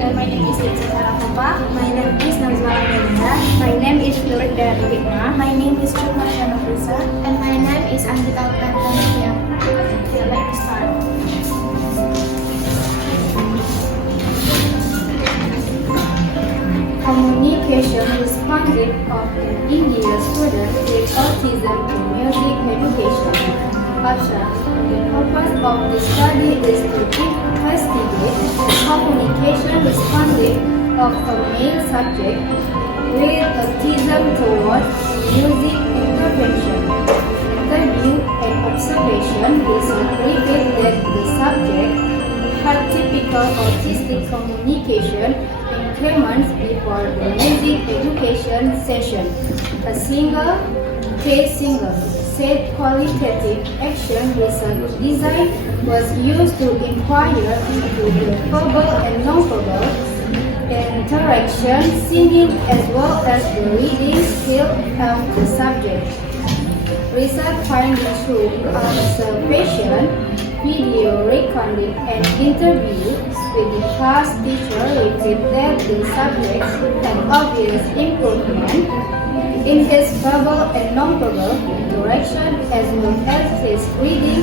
And my name is Sarah Kopa. My name is Nazwa Amelia. My name is Florida Rikma. My name is Chuma Shanafrisa. And my name is Anjita Uttamania. Okay, let's start. Communication responsive of an Indian student with autism in music education. Abstract. The purpose of the study is to investigate the communication responsive of a male subject with autism towards music intervention. Interview and observation revealed that the subject had typical autistic communication increments before the music education session. A single set qualitative action research design was used to inquire into the verbal and non-verbal interaction, singing as well as the reading skill of the subject. Research findings through observation, video recording, and interview with the class teacher revealed that the subject had obvious improvement in his verbal and non-verbal interaction as well as his reading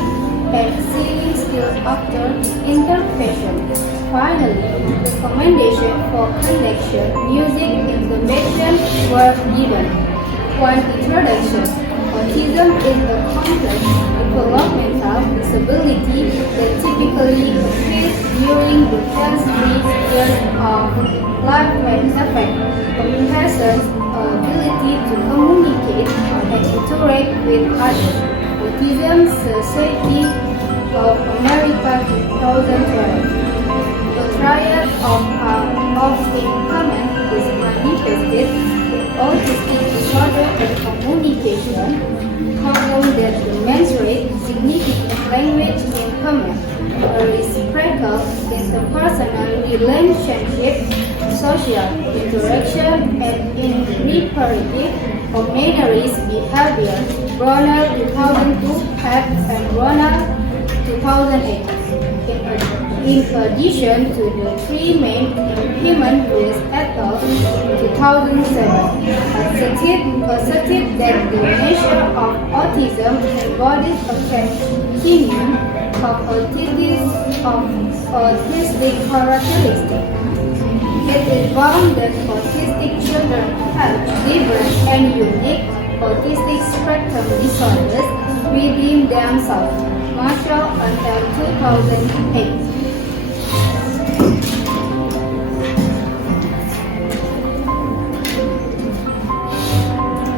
and singing skills after intervention. Finally, recommendation for connection music intervention were given. One introduction. Autism is a complex developmental disability that typically occurs during the first 3 years of life and affects a person's ability to communicate and interact with others. Autism Society of America 2012. The triad of impairment is manifested in autistic disorder and communication, found that demonstrate significant language impairment, a reciprocal interpersonal relationship, social interaction, and imperative or mannerism behavior. Bronner 2002, Peck and Bronner 2008. In addition to the 3 main impairment with et al. 2007, asserted that the nature of autism embodies a continuum of autistic characteristics. It is found that autistic children have different and unique autistic spectrum disorders within themselves. Marshall until 2008.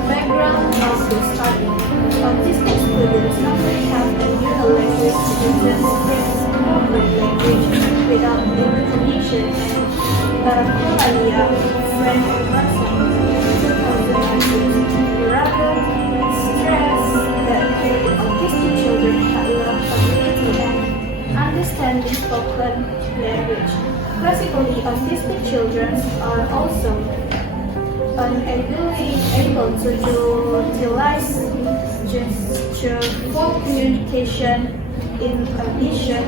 Background of the study. Autistic students often have a neural language difference spoken language without the recognition and Paracolia, French and Russian, 2019, rather stressed that the autistic children had low ability and understanding spoken language. Classically, autistic children are also unable to utilize gesture for communication. In addition,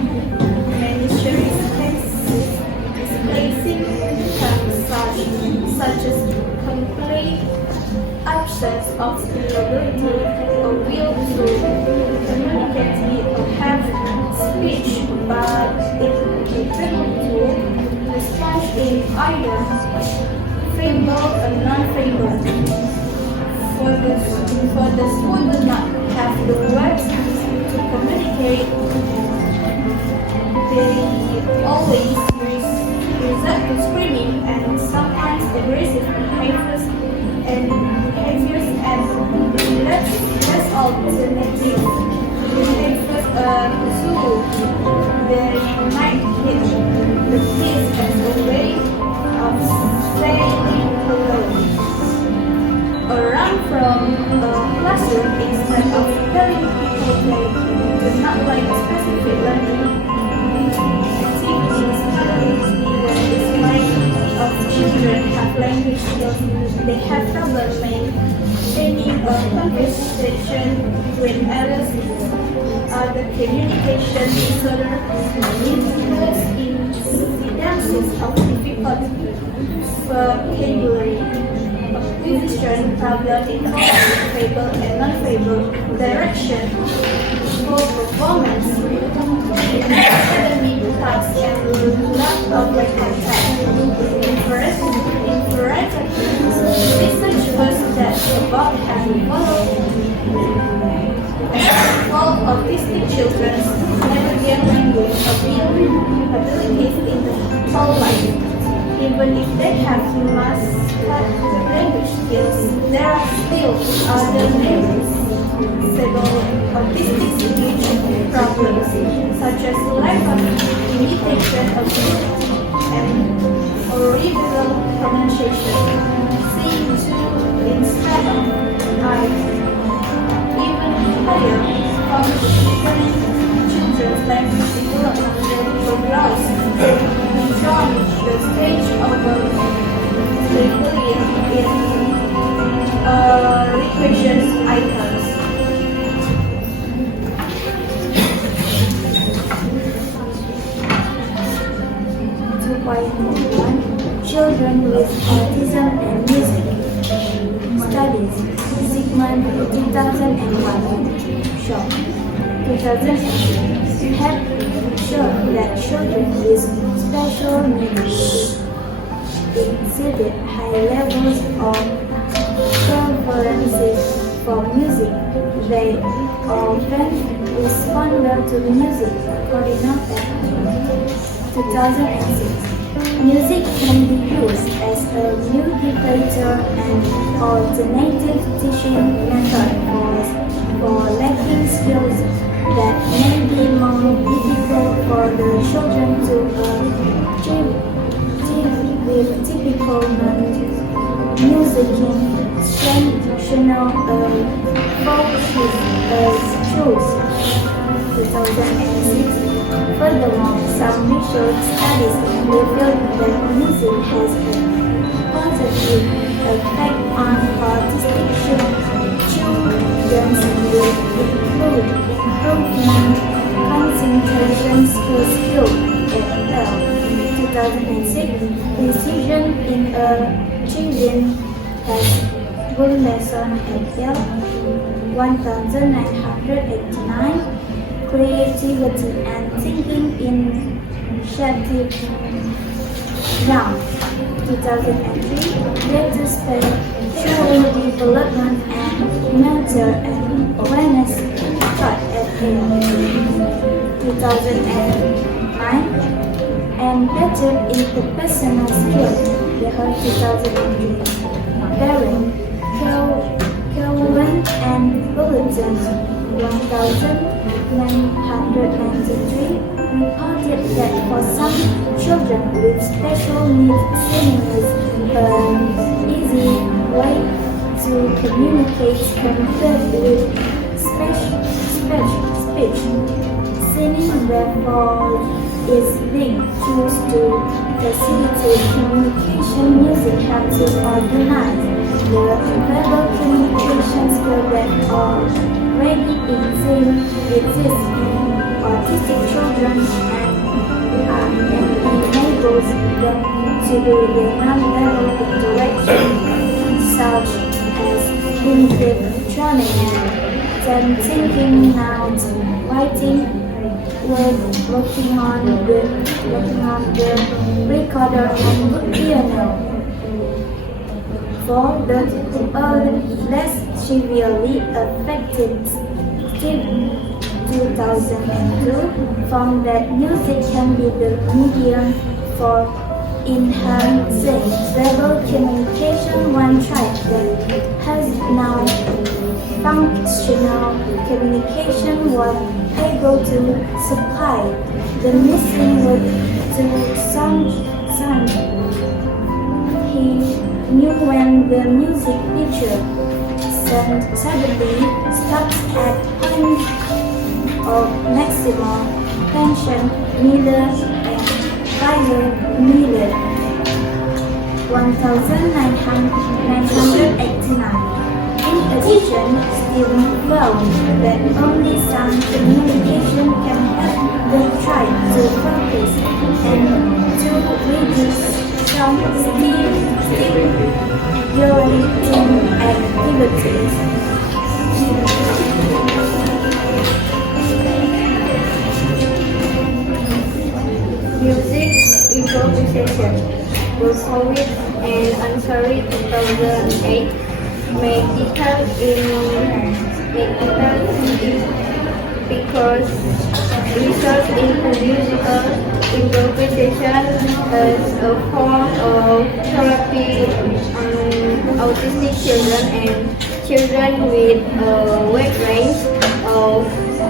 many circumstances display symptoms such as complete absence of ability or will to communicate or have speech, but unable to respond in either verbal or non-verbal. For those who do not have the words to communicate, they always resort to screaming and sometimes aggressive behaviors and less alternative behaviors pursue. They might hit the kids as a way of staying alone, or run from the classroom instead of telling people they do not like a specific learning activities. When this kind of children have language skills, they have trouble maintaining a conversation when others. Other communication disorder includes incidents diagnosis of difficult vocabulary, acquisition problem in favorable and non-favorable direction, poor performance in academic tasks and lack of eye contact. Research was that about half all autistic children never get language abilities in the whole life. Even if they have mastered language skills, there are still other several autistic speech problems, such as lack of imitation ability and irregular pronunciation. Seeing two instead of I. Even higher functioning children's language development progress beyond the stage of labeling in equation icons. 2.1 Children with Autism and Music Studies Sigmund 2001 Shaw 2008 have shown that children with special needs exhibit high levels of preference for music. They often respond well to music, according to 2006. Music can be used as a motivator and alternative teaching method for lacking skills that may be more difficult for the children to achieve with typical non-musical folk schools. 2006. Furthermore, some research studies reveal that music has a positive effect on autistic children with include improvement concentration skills at 2006 Precision in Achieving test Wilson et al. 1989 Creativity and Thinking Initiative Young 2003 Greater Spatial Development and Mental Awareness Scott et al. 2009 and Better Interpersonal Skills Beher 2003 Barron, Kelvin and Bulletin 1993 reported that for some children with special needs, singing is an easy way to communicate compared with speech. Singing, therefore, is being used to facilitate communication. Music helps to organize the verbal communication skills that already exist in autistic children and enables them to do the non-verbal interaction such as cognitive training and thinking, not writing, working on the recorder and piano. For the less severely affected, 2002 found that music can be the medium for enhancing verbal communication. One tribe that has now functional communication was able to supply the missing word to some. He knew when the music teacher suddenly stops at point of maximum tension. Miller and Kaiser Miller 1989. In addition, Stephen found that only sound communication can help They try to practice and to reduce some stimulating activities. Music improvisation. The COVID and answered 2008 made detailed because research into musical improvisation as a form of therapy on autistic children and children with a wide range of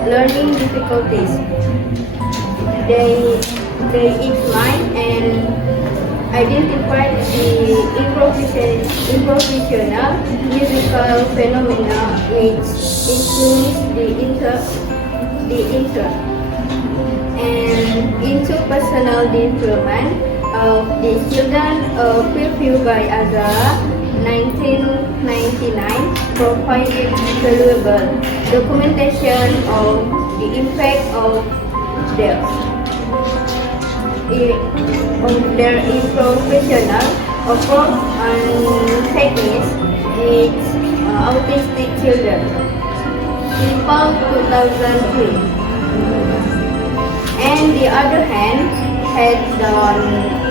learning difficulties. They examined and identified the improvisational musical phenomena which influence the interest and interpersonal development of the children. A preview by Azara 1999 provided valuable documentation of the impact of their improvisational approach and techniques with autistic children. People 2003. And the other hand had done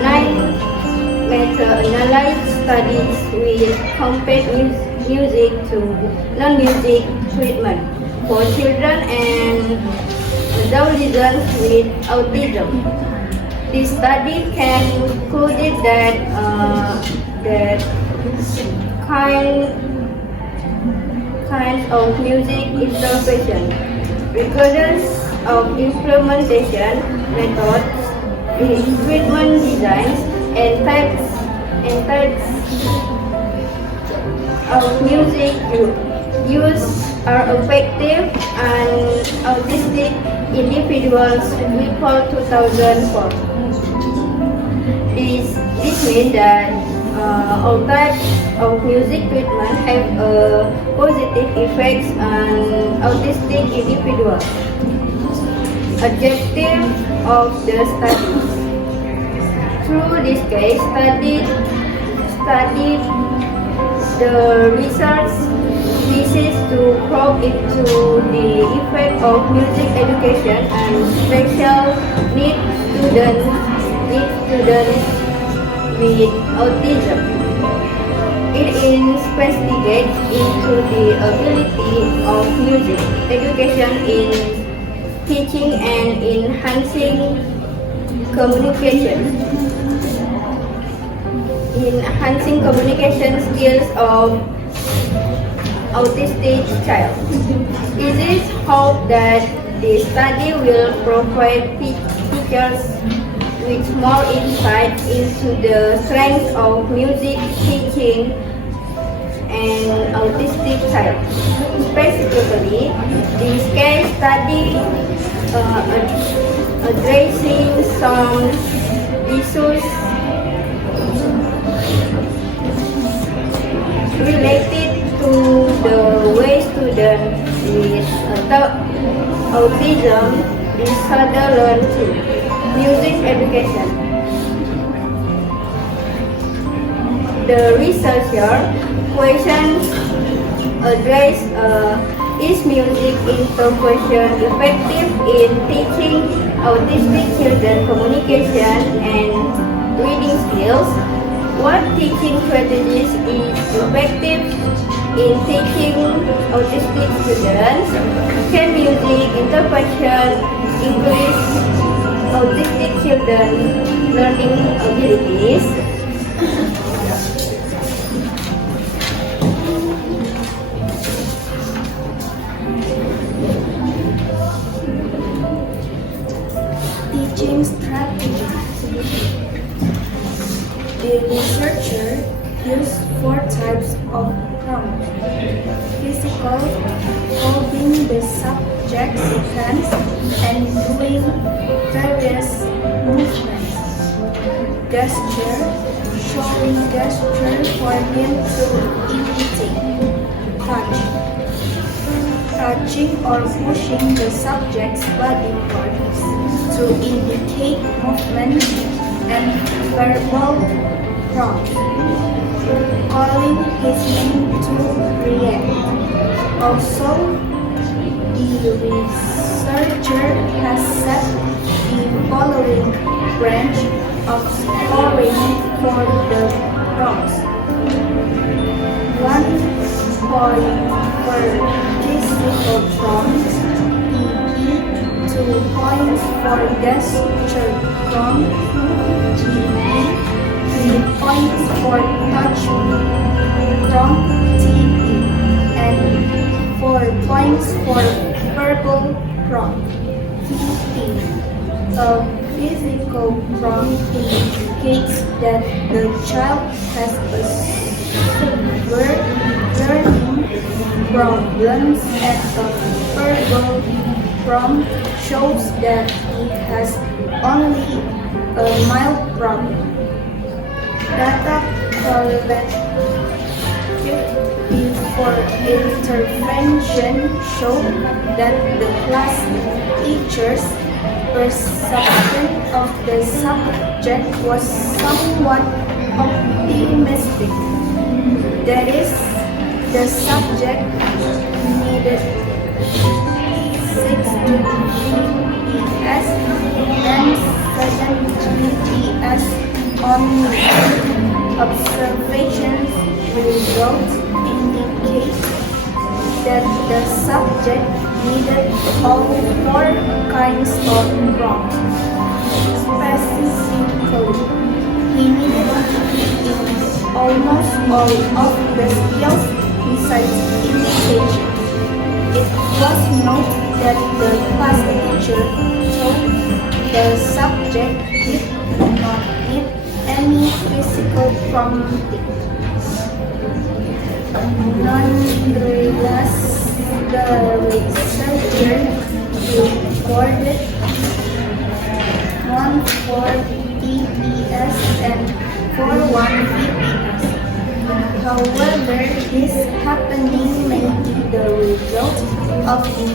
9 meta-analyzed studies with compared music to non-music treatment for children and adolescents with autism. The study concluded that kinds of music interpretation, regardless of implementation methods, treatment designs, and types of music use are effective and autistic individuals report 2004. This means that all types of music treatment have a positive effects on autistic individuals. Objective of the study. Through this case study, the research wishes to probe into the effect of music education and special needs students with autism. It investigates into the ability of music education in teaching and enhancing communication skills of autistic child. It is hoped that the study will provide teachers with more insight into the strengths of music teaching and autistic child. Specifically, this case study addressing some issues related to the way students with autism disorder learn to music education. The researcher questions address is music interpretation effective in teaching autistic children communication and reading skills? What teaching strategies is effective in teaching autistic students? Can music interpretation increase autistic children's learning abilities? Teaching strategy. The researcher used 4 types of prompts: physical, holding the subject's hands and doing various movements; gesture, showing gesture for him to imitate; touch, touching or pushing the subject's body parts to indicate movement and verbal prompts, calling his name to react. Also, the researcher has set the following branch of scoring for the prompts. 1 point per physical prompt, e.e. 2 points for gesture prompt, e.e. 3 points for touch prompt, t.e. and 4 points for verbal prompt, t.e. A physical prompt indicates that the child has a severe learning problems, and a verbal prompt shows that he has only a mild problem. Data collected before intervention show that the class teacher's perception of the subject was somewhat optimistic. That is, the subject needed 60 ES and 70 ES only. Observations results indicate that the subject needed all 4 kinds of prompt. Specifically, he needed in almost all of the skills besides imitation. It was noted that the class teacher told the subject did not need any physical prompting. Nonetheless, the researcher recorded 140 ES and 41 VPS. However, this happening may be the result of the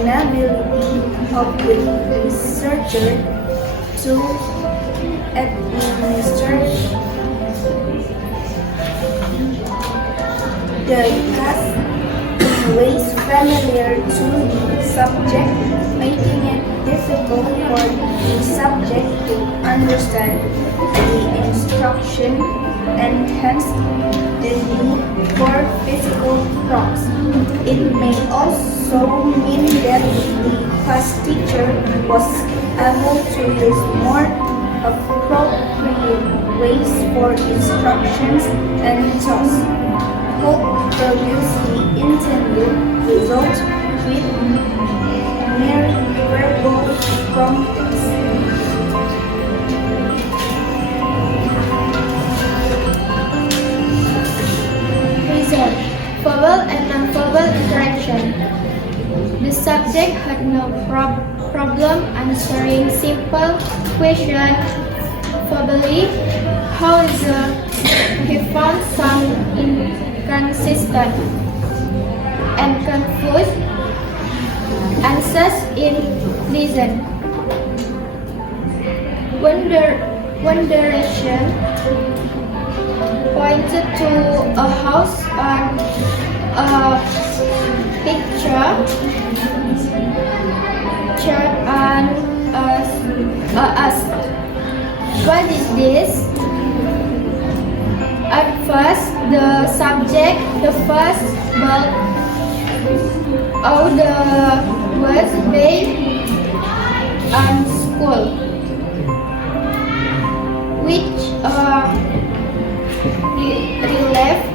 inability of the researcher to administer the task in ways familiar to the subject, making it difficult for the subject to understand the instruction and hence the need for physical prompts. It may also mean that the class teacher was able to use more appropriate ways for instructions and thus could produce the intended result with mere verbal promptings. Result: verbal and non-verbal interaction. The subject had no problem answering simple questions verbally. However, he found some inconsistent and confused answers in listen. One direction pointed to a house and a picture and asked, "What is this?" At first, the subject, the first bulb of the words "bay" and "school," which relieved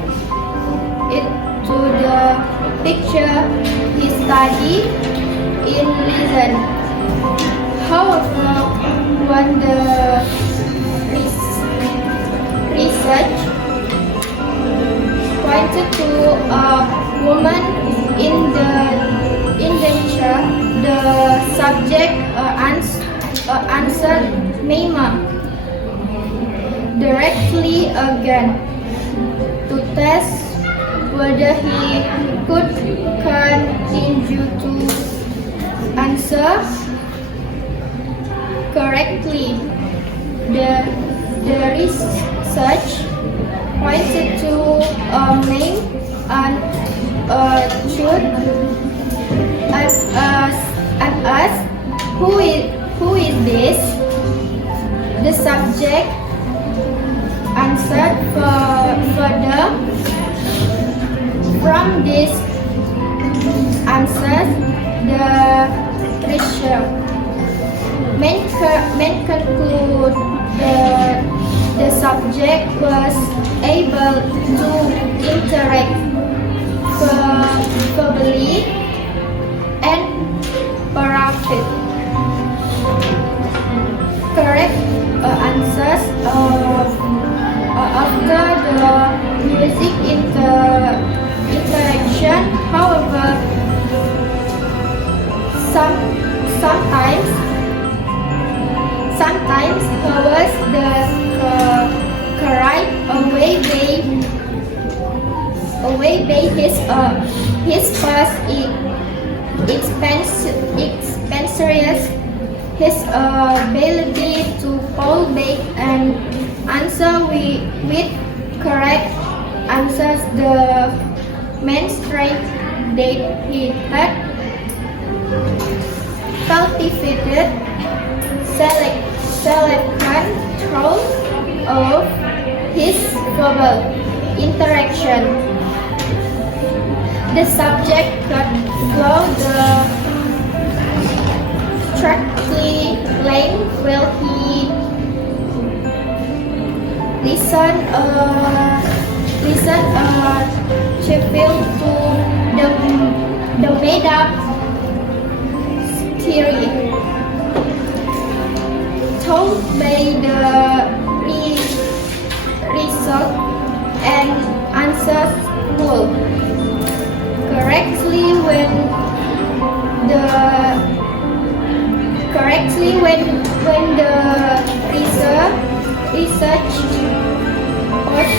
it to the picture he studied in listen. However, when the research pointed to a woman in the picture, the subject answered "Mama" directly again to test whether whether he could continue to answer correctly. The research pointed to a name and should and asked, who is this? The subject answered further. From this answers, the researcher may conclude the subject was able to interact verbally and profit. Correct answers after the music interaction. However, sometimes however the correct away by his past experience, his ability to call back and answer with correct answers, the main strength that he had cultivated, self-control of his verbal interaction. The subject could follow the strictly lane while he listen cheerful to the made up theory told by the result and answers full correctly when the research was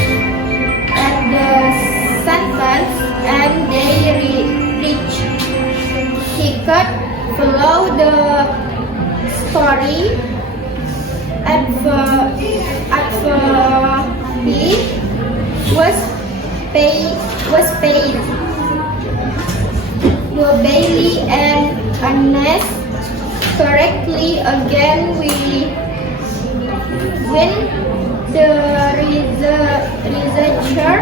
at the sentence and they reach. He could follow the story at he was paid verbally and honest correctly again when the researcher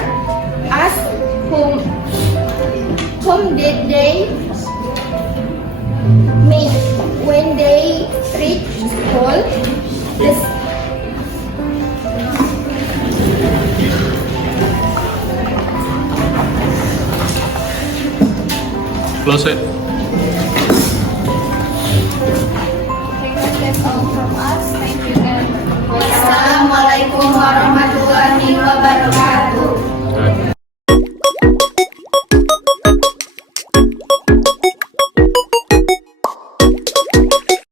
asked whom did they meet when they reached school. Close it. That's all from us. Thank you and Wassalamualaikum warahmatullahi wabarakatuh.